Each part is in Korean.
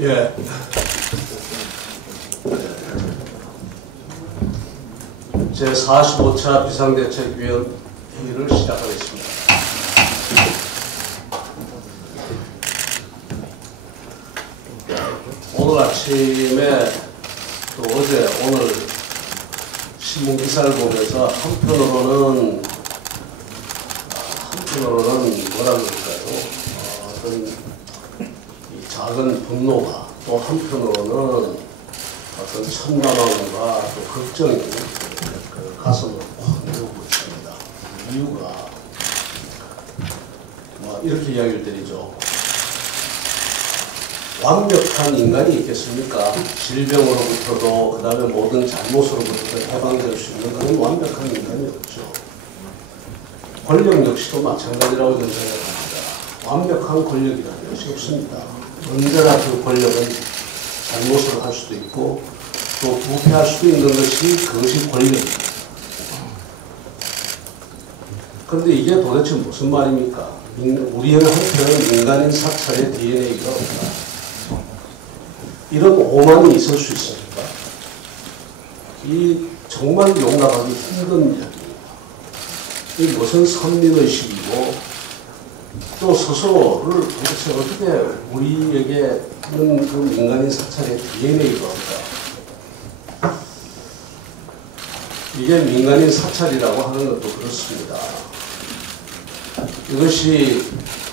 예. 제45차 비상대책위원 회의를 시작하겠습니다. 오늘 아침에 어제 오늘 신문 기사를 보면서 한편으로는 뭐라 그럴까요? 어떤 이 작은 분노가 또 한편으로는 어떤 천만함과 또 걱정이 가슴을 확 메우고 있습니다. 이유가 이렇게 이야기를 드리죠. 완벽한 인간이 있겠습니까? 질병으로부터도 그 다음에 모든 잘못으로부터도 해방될 수 있는 그런 완벽한 인간이 없죠. 권력 역시도 마찬가지라고 저는 생각합니다. 완벽한 권력이라는 것이 없습니다. 언제나 그 권력은 잘못을 할 수도 있고 또 부패할 수도 있는 그것이 권력입니다. 그런데 이게 도대체 무슨 말입니까? 우리한테는 인간인 사찰의 DNA가 없다. 이런 오만이 있을 수 있습니까? 이 정말 용납하기 힘든 이야기입니다. 이 무슨 선민의식이고 또 스스로를 도대체 어떻게 우리에게는 그 인간인 사찰의 DNA가 없다. 이게 민간인 사찰이라고 하는 것도 그렇습니다. 이것이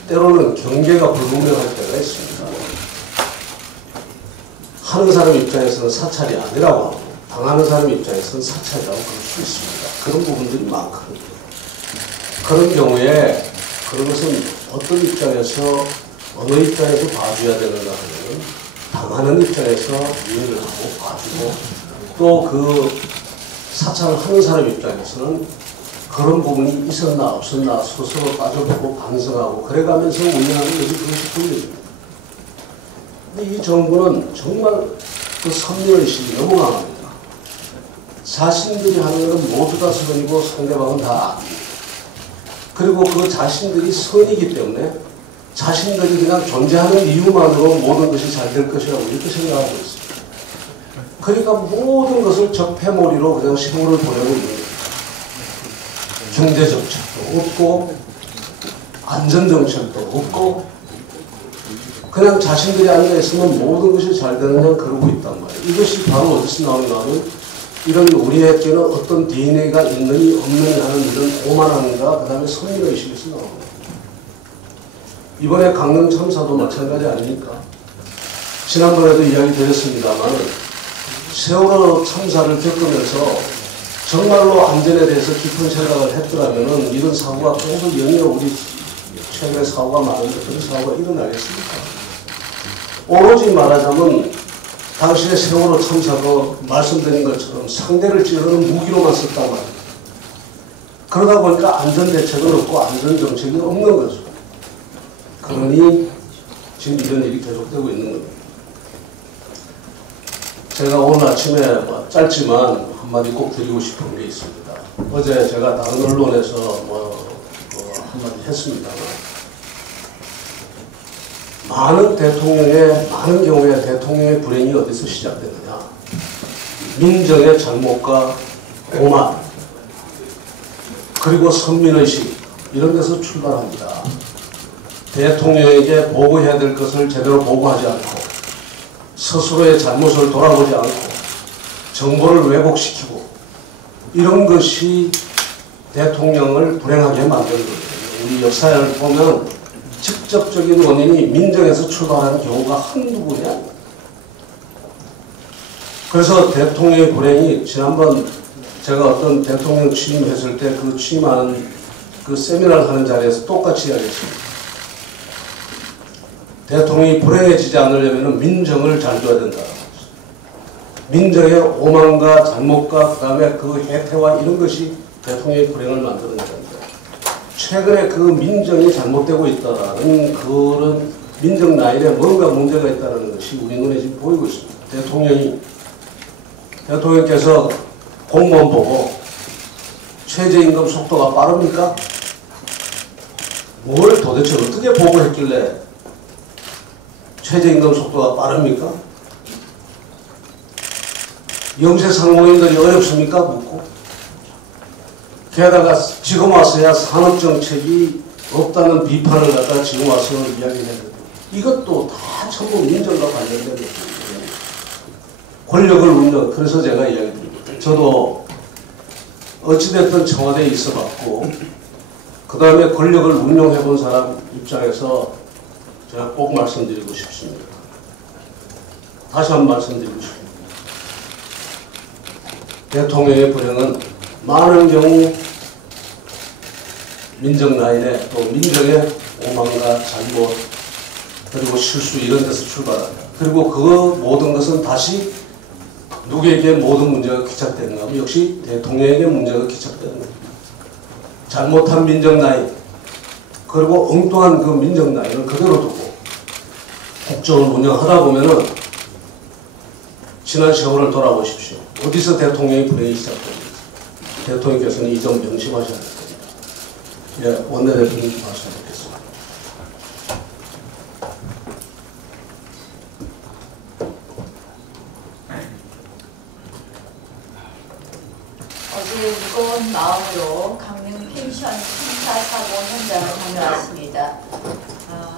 때로는 경계가 불분명할 때가 있습니다. 하는 사람 입장에서는 사찰이 아니라고 하고 당하는 사람 입장에서는 사찰이라고 볼 수 있습니다. 그런 부분들이 많거든요. 그런 경우에 그런 것은 어떤 입장에서 어느 입장에서 봐줘야 되는가 하면 당하는 입장에서 이해를 하고 봐주고 또 그 사찰을 하는 사람 입장에서는 그런 부분이 있었나 없었나 스스로 따져보고 반성하고 그래가면서 운영하는 것이 그것이 권력입니다. 근데 이 정부는 정말 그 선민의식이 너무 강합니다. 자신들이 하는 것은 모두 다 선이고 상대방은 다 악입니다. 그리고 그 자신들이 선이기 때문에 자신들이 그냥 존재하는 이유만으로 모든 것이 잘 될 것이라고 이렇게 생각하고 있습니다. 그러니까 모든 것을 적폐몰이로 그냥 세월을 보내고 있는 거예요. 경제정책도 없고 안전정책도 없고 그냥 자신들이 앉아있으면 모든 것이 잘 되느냐 그러고 있단 말이에요. 이것이 바로 어디서 나오는가 하면 이런 우리에게는 어떤 DNA가 있느니 없느니 하는 이런 오만함과 그 다음에 선민의식에서 나오는 거예요. 이번에 강릉 참사도 마찬가지 아닙니까? 지난번에도 이야기 드렸습니다만 세월호 참사를 겪으면서 정말로 안전에 대해서 깊은 생각을 했더라면 이런 사고가 계속 연이어 우리 최근에 사고가 많은데 그런 사고가 일어나겠습니까? 오로지 말하자면 당시의 세월호 참사도 말씀드린 것처럼 상대를 찌르는 무기로만 썼단 말이에요. 그러다 보니까 안전대책은 없고 안전정책이 없는 거죠. 그러니 지금 이런 일이 계속되고 있는 겁니다. 제가 오늘 아침에 짧지만 한마디 꼭 드리고 싶은 게 있습니다. 어제 제가 다른 언론에서 한마디 했습니다만 많은 경우에 대통령의 불행이 어디서 시작되느냐. 민정의 잘못과 오만 그리고 선민의식 이런 데서 출발합니다. 대통령에게 보고해야 될 것을 제대로 보고하지 않고 스스로의 잘못을 돌아보지 않고 정보를 왜곡시키고 이런 것이 대통령을 불행하게 만드는 거예요. 우리 역사를 보면 직접적인 원인이 민정에서 출발하는 경우가 한두 번이 아니에요. 그래서 대통령의 불행이 지난번 제가 어떤 대통령 취임했을 때 그 취임하는 그 세미나를 하는 자리에서 똑같이 이야기했습니다. 대통령이 불행해지지 않으려면 민정을 잘 줘야 된다. 민정의 오만과 잘못과 그 다음에 그 해태와 이런 것이 대통령의 불행을 만드는 건데 최근에 그 민정이 잘못되고 있다라는 그런 민정 라인에 뭔가 문제가 있다는 것이 우리 눈에 지금 보이고 있습니다. 대통령께서 공무원 보고 최저임금 속도가 빠릅니까? 뭘 도대체 어떻게 보고했길래 최저임금 속도가 빠릅니까? 영세 상공인들이 어렵습니까? 묻고 게다가 지금 와서야 산업정책이 없다는 비판을 갖다가 지금 와서 이야기했는데 이것도 다 전부 민정과 관련된 것입니다. 권력을 운영, 그래서 제가 이야기드립니다. 저도 어찌됐든 청와대에 있어봤고 그 다음에 권력을 운용해본 사람 입장에서 제가 꼭 말씀드리고 싶습니다. 다시 한번 말씀드리고 싶습니다. 대통령의 불행은 많은 경우 민정 라인에 또 민정의 오만과 잘못 그리고 실수 이런 데서 출발합니다. 그리고 그 모든 것은 다시 누구에게 모든 문제가 귀착되는가 하면 역시 대통령에게 문제가 귀착되는 겁니다. 잘못한 민정 라인 그리고 엉뚱한 그 민정 라인을 그대로 두고 국정을 운영하다 보면은 지난 세월을 돌아보십시오. 어디서 대통령의 불행이 시작됩니까? 대통령께서는 이 점 명심하셔야 됩니다. 예, 원내대표님 말씀 드리겠습니다. 어제 무거운 마음으로 강릉 펜션 참사 사고 현장을 다녀왔습니다.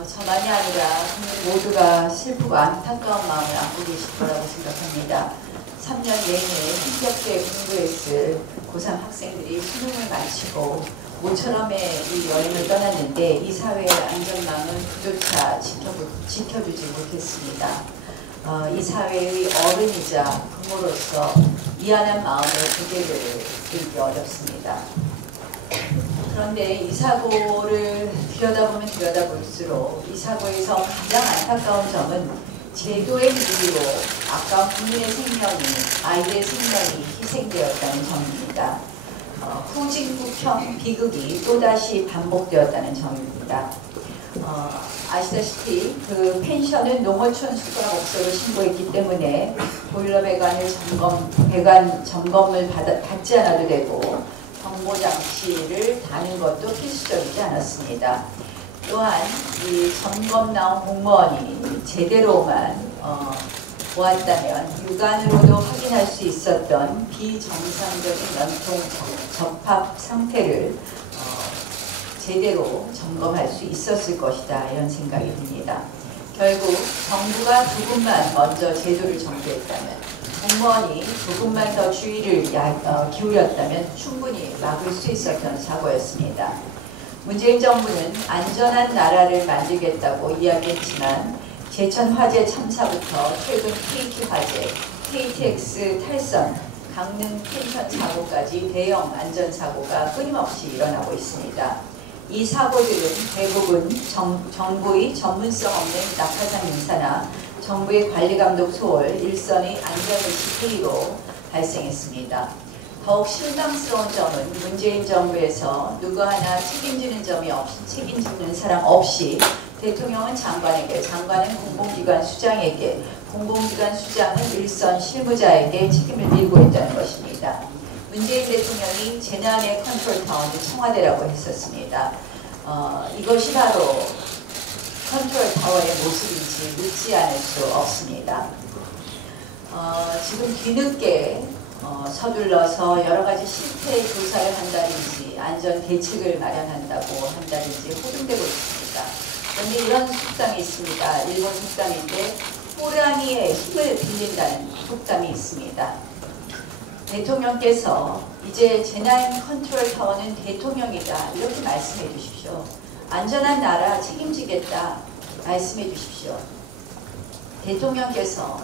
저만이 아니라 국민 모두가 슬프고 안타까운 마음을 안고 계실 거라고 생각합니다. 3년 내내 힘겹게 공부했을 고3 학생들이 수능을 마치고 모처럼의 이 여행을 떠났는데 이 사회의 안전망은 그조차 지켜주지 못했습니다. 이 사회의 어른이자 부모로서 미안한 마음의 고개를 들기 어렵습니다. 그런데 이 사고를 들여다보면 들여다볼수록 이 사고에서 가장 안타까운 점은 제도의 무리로 아까운 국민의 생명이, 아이의 생명이 희생되었다는 점입니다. 후진국형 비극이 또다시 반복되었다는 점입니다. 아시다시피 그 펜션은 농어촌 수거가 목소로 신고했기 때문에 보일러 배관 점검을 받지 않아도 되고 경보 장치를 다는 것도 필수적이지 않았습니다. 또한 이 점검 나온 공무원이 제대로만 보았다면 육안으로도 확인할 수 있었던 비정상적인 연통 접합 상태를 제대로 점검할 수 있었을 것이다 이런 생각이 듭니다. 결국 정부가 조금만 먼저 제도를 정비했다면 공무원이 조금만 더 주의를 기울였다면 충분히 막을 수 있었던 사고였습니다. 문재인 정부는 안전한 나라를 만들겠다고 이야기했지만 제천 화재 참사부터 최근 KT 화재, KTX 탈선, 강릉 펜션 사고까지 대형 안전사고가 끊임없이 일어나고 있습니다. 이 사고들은 대부분 정부의 전문성 없는 낙하산 인사나 정부의 관리감독 소홀, 일선의 안전의식 회의로 발생했습니다. 더욱 실망스러운 점은 문재인 정부에서 누구 하나 책임지는 사람 없이 대통령은 장관에게, 장관은 공공기관 수장에게, 공공기관 수장은 일선 실무자에게 책임을 밀고 있다는 것입니다. 문재인 대통령이 재난의 컨트롤 타워는 청와대라고 했었습니다. 이것이 바로 컨트롤 타워의 모습인지 묻지 않을 수 없습니다. 지금 뒤늦게 서둘러서 여러 가지 실태 조사를 한다든지 안전 대책을 마련한다고 한다든지 호등되고 있습니다. 그런데 이런 속담이 있습니다. 일본 속담인데 호랑이의 힘을 빌린다는 속담이 있습니다. 대통령께서 이제 재난 컨트롤 타워는 대통령이다 이렇게 말씀해 주십시오. 안전한 나라 책임지겠다 말씀해 주십시오. 대통령께서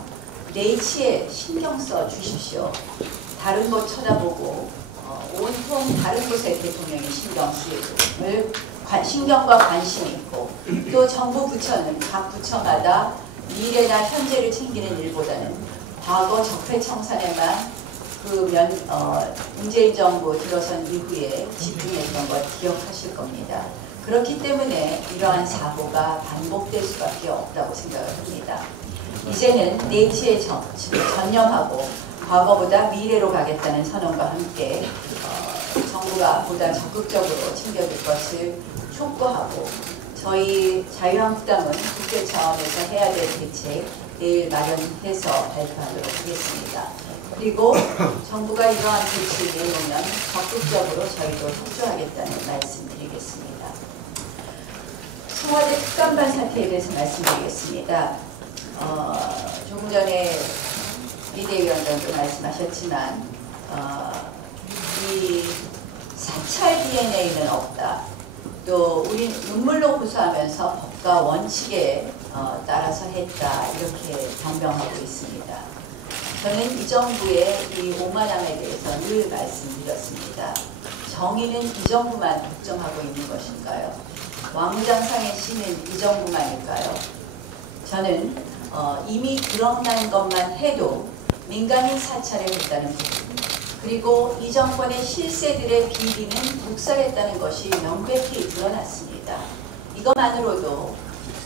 내치에 신경 써 주십시오. 다른 곳 쳐다보고 온통 다른 곳에 대통령이 신경과 관심이 있고, 또 정부 부처는 각 부처마다 미래나 현재를 챙기는 일보다는 과거 적폐청산에만 문재인 정부 들어선 이후에 집중했던 것 기억하실 겁니다. 그렇기 때문에 이러한 사고가 반복될 수밖에 없다고 생각을 합니다. 이제는 내치에 전념하고 과거보다 미래로 가겠다는 선언과 함께 정부가 보다 적극적으로 챙겨줄 것을 촉구하고, 저희 자유한국당은 국회 차원에서 해야 될 대책 내일 마련해서 발표하도록 하겠습니다. 그리고 정부가 이러한 대책을 내놓으면 적극적으로 저희도 협조하겠다는 말씀드리겠습니다. 청와대 특감반 사태에 대해서 말씀드리겠습니다. 조금 전에 비대위원장도 말씀하셨지만 이 사찰 DNA는 없다. 또 우리 눈물로 고소하면서 법과 원칙에 따라서 했다. 이렇게 변명하고 있습니다. 저는 이 정부의 이 오만함에 대해서 늘 말씀드렸습니다. 정의는 이 정부만 독점하고 있는 것인가요? 왕무장상의 신은 이 정부만일까요? 저는 이미 드러난 것만 해도 민간인 사찰을 했다는 부분, 그리고 이 정권의 실세들의 비리는 묵살했다는 것이 명백히 드러났습니다. 이것만으로도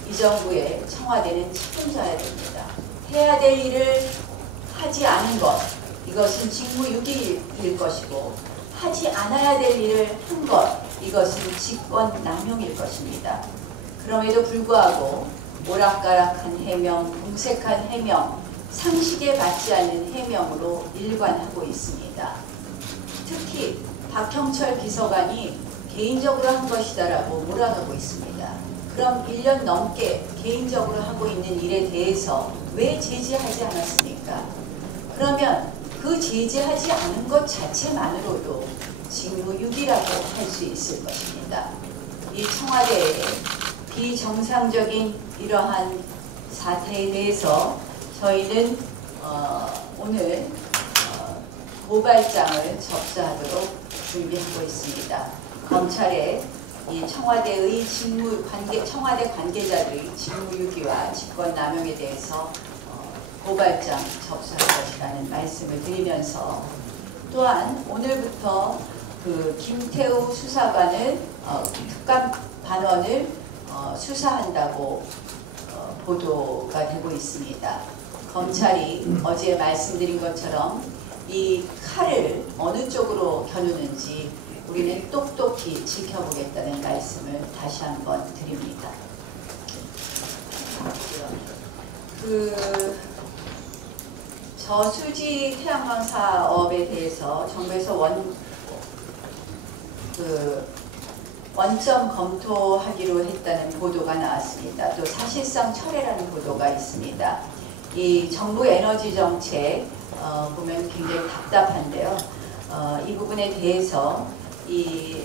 이 정부의 청와대는 책임져야 됩니다. 해야 될 일을 하지 않은 것, 이것은 직무유기일 것이고, 하지 않아야 될 일을 한 것, 이것은 직권남용일 것입니다. 그럼에도 불구하고 오락가락한 해명, 궁색한 해명, 상식에 맞지 않는 해명으로 일관하고 있습니다. 특히 박형철 비서관이 개인적으로 한 것이다라고 몰아가고 있습니다. 그럼 1년 넘게 개인적으로 하고 있는 일에 대해서 왜 제지하지 않았습니까? 그러면 그 제지하지 않은 것 자체만으로도 직무유기라고 할 수 있을 것입니다. 이 청와대의 비정상적인 이러한 사태에 대해서 저희는 오늘 고발장을 접수하도록 준비하고 있습니다. 검찰의 이 청와대의 청와대 관계자들의 직무유기와 직권남용에 대해서 고발장 접수할 것이라는 말씀을 드리면서, 또한 오늘부터 그 김태우 수사관을 특감 반원을 수사한다고 보도가 되고 있습니다. 검찰이 어제 말씀드린 것처럼 이 칼을 어느 쪽으로 겨누는지 우리는 똑똑히 지켜보겠다는 말씀을 다시 한번 드립니다. 저수지 태양광 사업에 대해서 정부에서 원점 검토하기로 했다는 보도가 나왔습니다. 또 사실상 철회라는 보도가 있습니다. 이 정부 에너지 정책 보면 굉장히 답답한데요. 이 부분에 대해서 이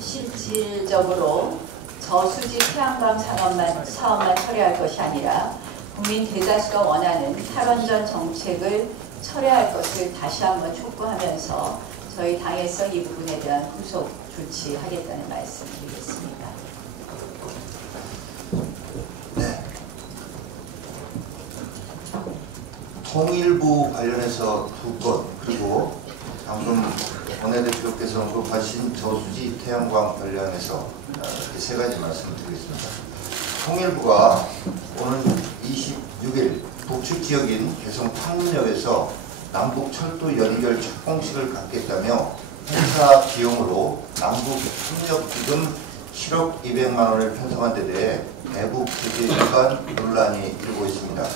실질적으로 저수지 태양광 사업만 철회할 것이 아니라 국민 대다수가 원하는 탈원전 정책을 철회할 것을 다시 한번 촉구하면서 저희 당에서 이 부분에 대한 후속 조치하겠다는 말씀 드리겠습니다. 네. 통일부 관련해서 2건, 그리고 방금 원내대표께서 언급하신 저수지 태양광 관련해서 이렇게 3가지 말씀을 드리겠습니다. 통일부가 오는 26일 북측 지역인 개성 판문역에서 남북 철도 연결 착공식을 갖겠다며 행사 비용으로 남북 협력 기금 7억 200만 원을 편성한 데 대해 대북 규제 위반 논란이 일고 있습니다.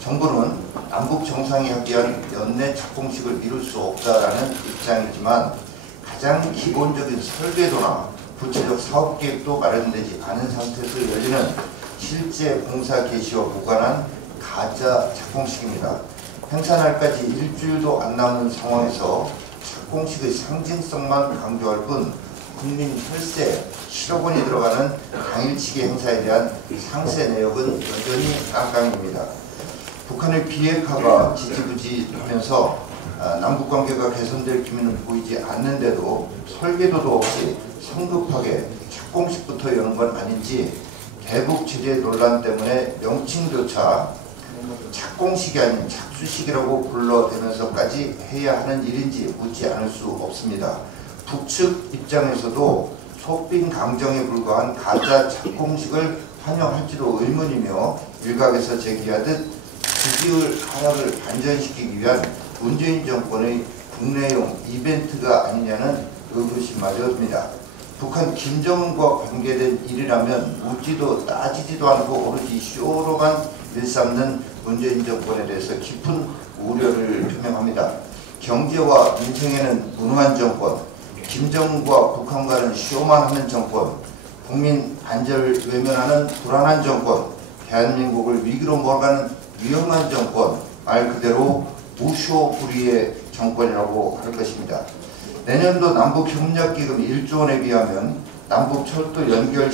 정부는 남북 정상이 합의한 연내 착공식을 미룰 수 없다라는 입장이지만 가장 기본적인 설계도나 구체적 사업 계획도 마련되지 않은 상태에서 열리는 실제 공사 개시와 무관한 가짜 착공식입니다. 행사 날까지 일주일도 안 남은 상황에서 착공식의 상징성만 강조할 뿐 국민 혈세 7억 원이 들어가는 당일치기 행사에 대한 상세 내역은 여전히 깜깜입니다. 북한의 비핵화가 지지부진하면서 남북관계가 개선될 기미는 보이지 않는데도 설계도도 없이 성급하게 착공식부터 여는 건 아닌지 대북 제재 논란 때문에 명칭조차 착공식이 아닌 착수식이라고 불러대면서까지 해야 하는 일인지 묻지 않을 수 없습니다. 북측 입장에서도 속빈 강정에 불과한 가짜 착공식을 환영할지도 의문이며 일각에서 제기하듯 지지율 하락을 반전시키기 위한 문재인 정권의 국내용 이벤트가 아니냐는 의구심마저 듭니다. 북한 김정은과 관계된 일이라면 묻지도 따지지도 않고 오로지 쇼로만 일삼는 문재인 정권에 대해서 깊은 우려를 표명합니다. 경제와 민생에는 무능한 정권, 김정은과 북한과는 쇼만 하는 정권, 국민 안전을 외면하는 불안한 정권, 대한민국을 위기로 몰아가는 위험한 정권, 말 그대로 무쇼불위의 정권이라고 할 것입니다. 내년도 남북협력기금 1조 원에 비하면 남북철도 연결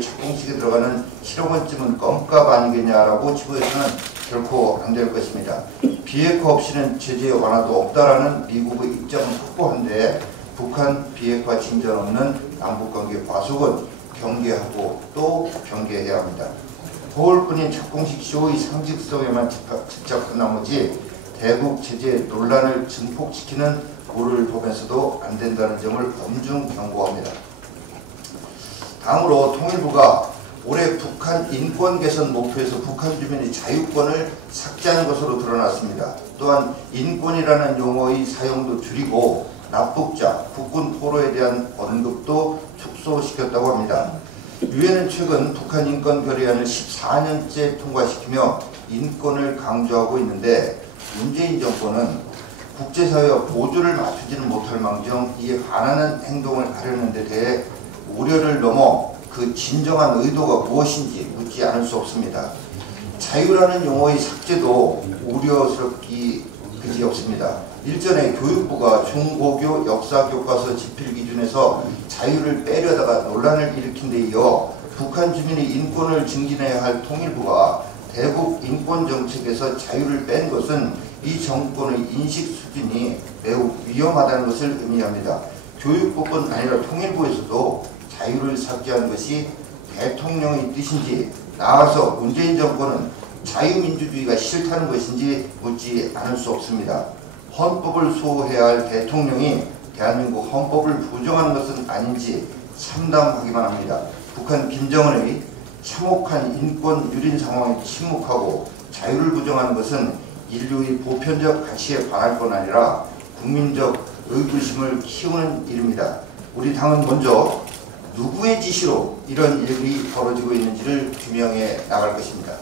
착공식에 들어가는 7억 원쯤은 껌값 아니겠냐라고 치부해서는 결코 안 될 것입니다. 비핵화 없이는 제재 완화도 없다라는 미국의 입장은 확고한데 북한 비핵화 진전 없는 남북관계 과속은 경계하고 또 경계해야 합니다. 거울뿐인 착공식 쇼의 상징성에만 집착한 나머지 대북 제재 논란을 증폭시키는 우를 보면서도 안 된다는 점을 엄중 경고합니다. 다음으로 통일부가 올해 북한 인권 개선 목표에서 북한 주민의 자유권을 삭제하는 것으로 드러났습니다. 또한 인권이라는 용어의 사용도 줄이고 납북자, 국군 포로에 대한 언급도 축소시켰다고 합니다. 유엔은 최근 북한 인권 결의안을 14년째 통과시키며 인권을 강조하고 있는데 문재인 정권은 국제사회와 보조를 맞추지는 못할 망정 이에 반하는 행동을 하려는 데 대해 우려를 넘어 그 진정한 의도가 무엇인지 묻지 않을 수 없습니다. 자유라는 용어의 삭제도 우려스럽기 그지없습니다. 일전에 교육부가 중고교 역사교과서 집필 기준에서 자유를 빼려다가 논란을 일으킨 데 이어 북한 주민의 인권을 증진해야 할 통일부가 대북 인권 정책에서 자유를 뺀 것은 이 정권의 인식 수준이 매우 위험하다는 것을 의미합니다. 교육부뿐 아니라 통일부에서도 자유를 삭제한 것이 대통령의 뜻인지 나아가서 문재인 정권은 자유민주주의가 싫다는 것인지 묻지 않을 수 없습니다. 헌법을 수호해야 할 대통령이 대한민국 헌법을 부정하는 것은 아닌지 참담하기만 합니다. 북한 김정은의 참혹한 인권 유린 상황에 침묵하고 자유를 부정하는 것은 인류의 보편적 가치에 반할 뿐 아니라 국민적 의구심을 키우는 일입니다. 우리 당은 먼저 누구의 지시로 이런 일이 벌어지고 있는지를 규명해 나갈 것입니다.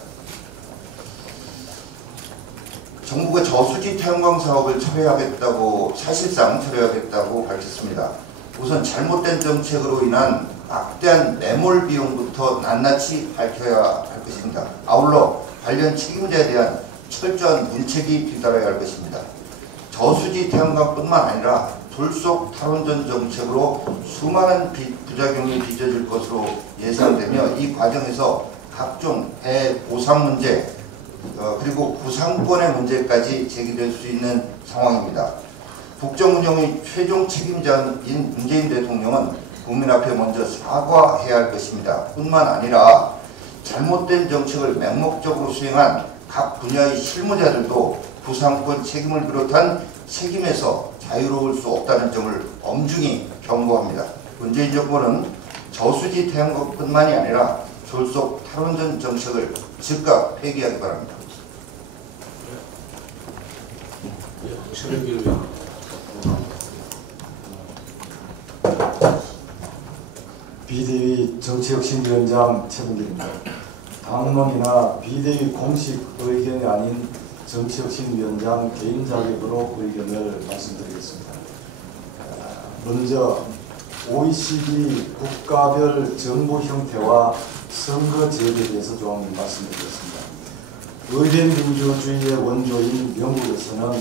정부가 저수지 태양광 사업을 철회하겠다고 사실상 철회하겠다고 밝혔습니다. 우선 잘못된 정책으로 인한 막대한 매몰 비용부터 낱낱이 밝혀야 할 것입니다. 아울러 관련 책임자에 대한 철저한 문책이 뒤따라야 할 것입니다. 저수지 태양광뿐만 아니라 졸속 탈원전 정책으로 수많은 부작용이 빚어질 것으로 예상되며 이 과정에서 각종 배 보상 문제 그리고 구상권의 문제까지 제기될 수 있는 상황입니다. 국정 운영의 최종 책임자인 문재인 대통령은 국민 앞에 먼저 사과해야 할 것입니다. 뿐만 아니라 잘못된 정책을 맹목적으로 수행한 각 분야의 실무자들도 구상권 책임을 비롯한 책임에서 자유로울 수 없다는 점을 엄중히 경고합니다. 문재인 정권은 저수지 태양광뿐만이 아니라 졸속 탈원전 정책을 즉각 폐기하기 바랍니다. 비대위 정치혁신위원장 최범길입니다. 당론이나 비대위 공식 의견이 아닌 정치혁신위원장 개인 자격으로 의견을 말씀드리겠습니다. 먼저 OECD 국가별 정부 형태와 선거제도에 대해서 좀 말씀드리겠습니다. 의회민주주의의 원조인 영국에서는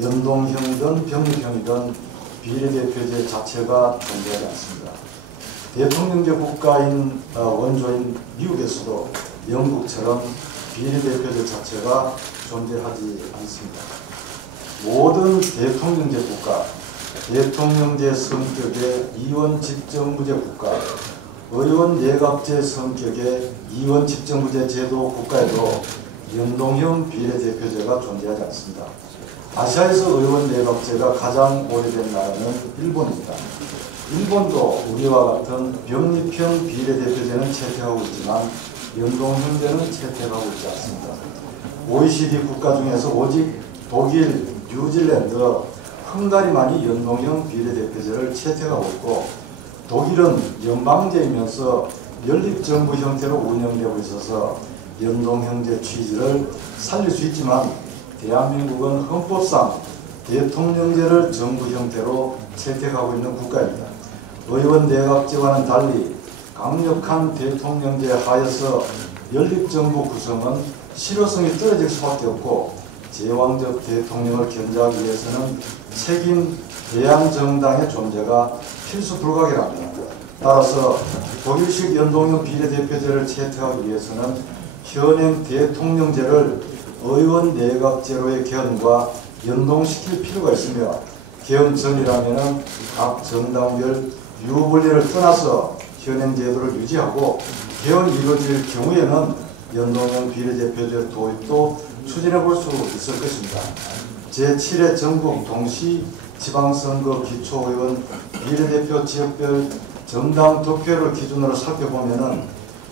연동형이든 병립형이든 비례대표제 자체가 존재하지 않습니다. 대통령제 국가인 원조인 미국에서도 영국처럼 비례대표제 자체가 존재하지 않습니다. 모든 대통령제 국가, 대통령제 성격의 이원 집정부제 국가, 의원 내각제 성격의 이원 집정부제 제도 국가에도 연동형 비례대표제가 존재하지 않습니다. 아시아에서 의원 내각제가 가장 오래된 나라는 일본입니다. 일본도 우리와 같은 병립형 비례대표제는 채택하고 있지만 연동형제는 채택하고 있지 않습니다. OECD 국가 중에서 오직 독일, 뉴질랜드, 헝가리만이 연동형 비례대표제를 채택하고 있고, 독일은 연방제이면서 연립정부 형태로 운영되고 있어서 연동형제 취지를 살릴 수 있지만, 대한민국은 헌법상 대통령제를 정부 형태로 채택하고 있는 국가입니다. 의원 내각제와는 달리 강력한 대통령제 하에서 연립정부 구성은 실효성이 떨어질 수밖에 없고, 제왕적 대통령을 견제하기 위해서는 책임 대항정당의 존재가 필수 불가결합니다. 따라서 독일식 연동형 비례대표제를 채택하기 위해서는 현행 대통령제를 의원 내각제로의 개헌과 연동시킬 필요가 있으며, 개헌 전이라면 각 정당별 유분리를 떠나서 현행 제도를 유지하고, 개헌이 이루어질 경우에는 연동형 비례대표제 도입도 추진해 볼 수 있을 것입니다. 제7회 전국 동시 지방선거 기초의원 비례대표 지역별 정당 득표를 기준으로 살펴보면은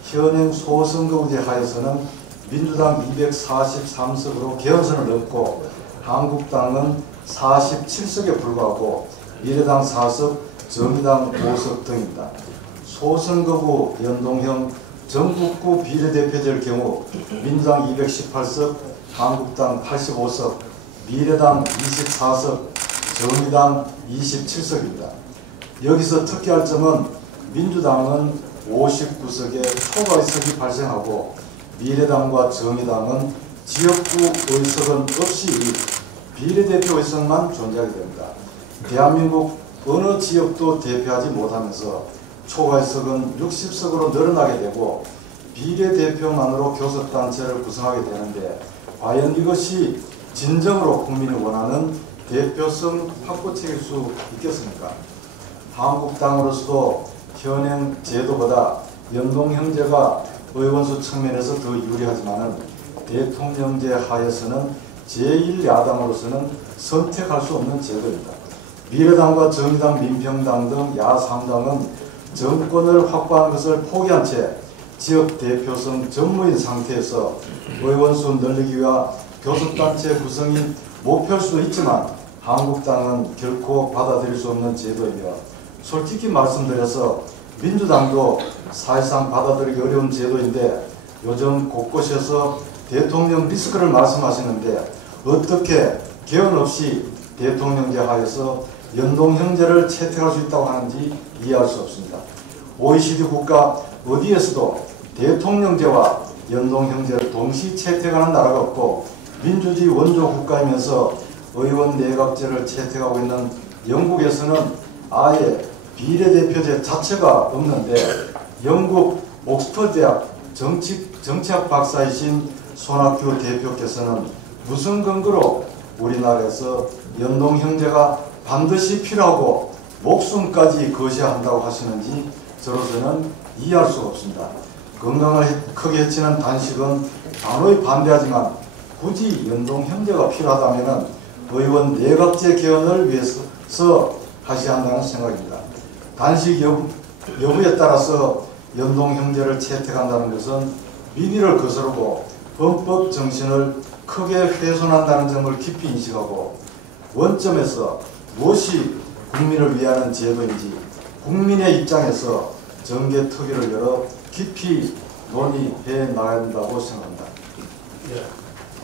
현행 소선거구제 하에서는 민주당 243석으로 개헌선을 넘고, 한국당은 47석에 불과하고 미래당 4석, 정의당 5석 등입니다. 소선거구 연동형 전국구 비례대표제의 경우 민주당 218석, 한국당 85석, 미래당 24석, 정의당 27석입니다. 여기서 특이할 점은 민주당은 59석의 초과의석이 발생하고, 미래당과 정의당은 지역구 의석은 없이 비례대표 의석만 존재하게 됩니다. 대한민국 어느 지역도 대표하지 못하면서 초과의석은 60석으로 늘어나게 되고, 비례대표만으로 교섭단체를 구성하게 되는데, 과연 이것이 진정으로 국민이 원하는 대표성 확보책일 수 있겠습니까? 한국당으로서도 현행 제도보다 연동형제가 의원수 측면에서 더 유리하지만 대통령제 하에서는 제1야당으로서는 선택할 수 없는 제도입니다. 미래당과 정의당, 민평당 등 야3당은 정권을 확보한 것을 포기한 채 지역 대표성 전무인 상태에서 의원수 늘리기 위한 교섭단체 구성이 목표일 수도 있지만, 한국당은 결코 받아들일 수 없는 제도이며, 솔직히 말씀드려서 민주당도 사실상 받아들이기 어려운 제도인데, 요즘 곳곳에서 대통령 리스크를 말씀하시는데 어떻게 개헌 없이 대통령제 하에서 연동형제를 채택할 수 있다고 하는지 이해할 수 없습니다. OECD 국가 어디에서도 대통령제와 연동형제를 동시 채택하는 나라가 없고, 민주주의 원조 국가이면서 의원 내각제를 채택하고 있는 영국에서는 아예 비례대표제 자체가 없는데, 영국 옥스퍼드 대학 정치학 박사이신 손학규 대표께서는 무슨 근거로 우리나라에서 연동형제가 반드시 필요하고 목숨까지 거셔야 한다고 하시는지 저로서는 이해할 수가 없습니다. 건강을 크게 해치는 단식은 단호히 반대하지만, 굳이 연동형제가 필요하다면 의원 내각제 개헌을 위해서 하셔야 한다는 생각입니다. 단식 여부에 따라서 연동형제를 채택한다는 것은 민의를 거스르고 헌법 정신을 크게 훼손한다는 점을 깊이 인식하고, 원점에서 무엇이 국민을 위하는 제도인지 국민의 입장에서 정개특위를 열어 깊이 논의해 나가야 한다고 생각합니다. 예,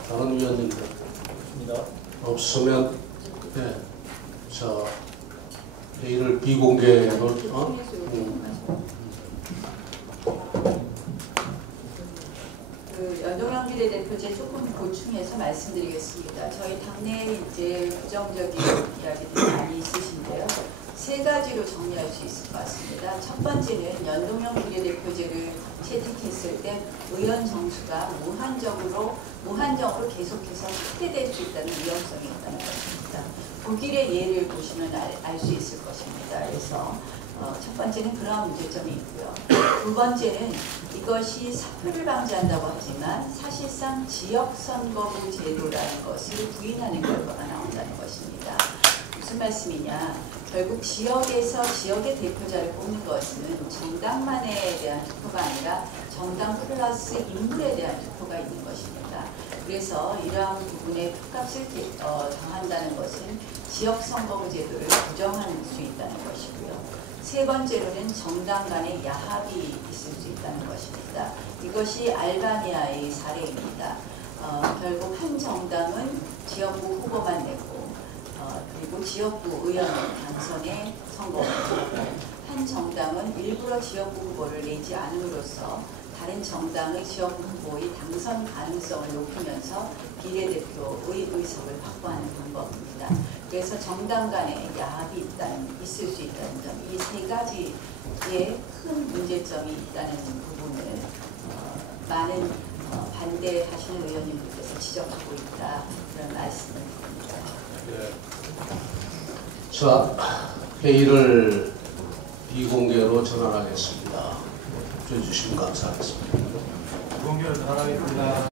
다른 위원님들 없으면 회의를 비공개로 그 연동형 비례대표제 조금 보충해서 말씀드리겠습니다. 저희 당내에 이제 부정적인 이야기들이 많이 있으신데요. 세 가지로 정리할 수 있을 것 같습니다. 첫 번째는 연동형 비례대표제를 채택했을 때 의원 정수가 무한정으로 계속해서 확대될 수 있다는 위험성이 있다는 것입니다. 독일의 예를 보시면 알 수 있을 것입니다. 그래서 첫 번째는 그러한 문제점이 있고요. 두 번째는 이것이 사표를 방지한다고 하지만 사실상 지역선거구 제도라는 것을 부인하는 결과가 나온다는 것입니다. 무슨 말씀이냐? 결국 지역에서 지역의 대표자를 뽑는 것은 정당만에 대한 투표가 아니라 정당 플러스 인물에 대한 투표가 있는 것입니다. 그래서 이러한 부분에 표값을 정한다는 것은 지역선거구 제도를 부정할 수 있다는 것이고요. 세 번째로는 정당 간의 야합이 있을 수 있다는 것입니다. 이것이 알바니아의 사례입니다. 결국 한 정당은 지역구 후보만 내고 그리고 지역구 의원 당선에 성공했고 한 정당은 일부러 지역구 후보를 내지 않음으로써 다른 정당의 지역구 후보의 당선 가능성을 높이면서 비례대표의 의석을 확보하는 방법입니다. 그래서 정당 간의 야합이 있을 수 있다는 점, 이 세 가지의 큰 문제점이 있다는 부분을 많은 반대하시는 의원님들께서 지적하고 있다, 그런 말씀을 드립니다. 네. 자, 회의를 비공개로 전환하겠습니다. 해주시면 감사하겠습니다. 비공개로 전환하겠습니다.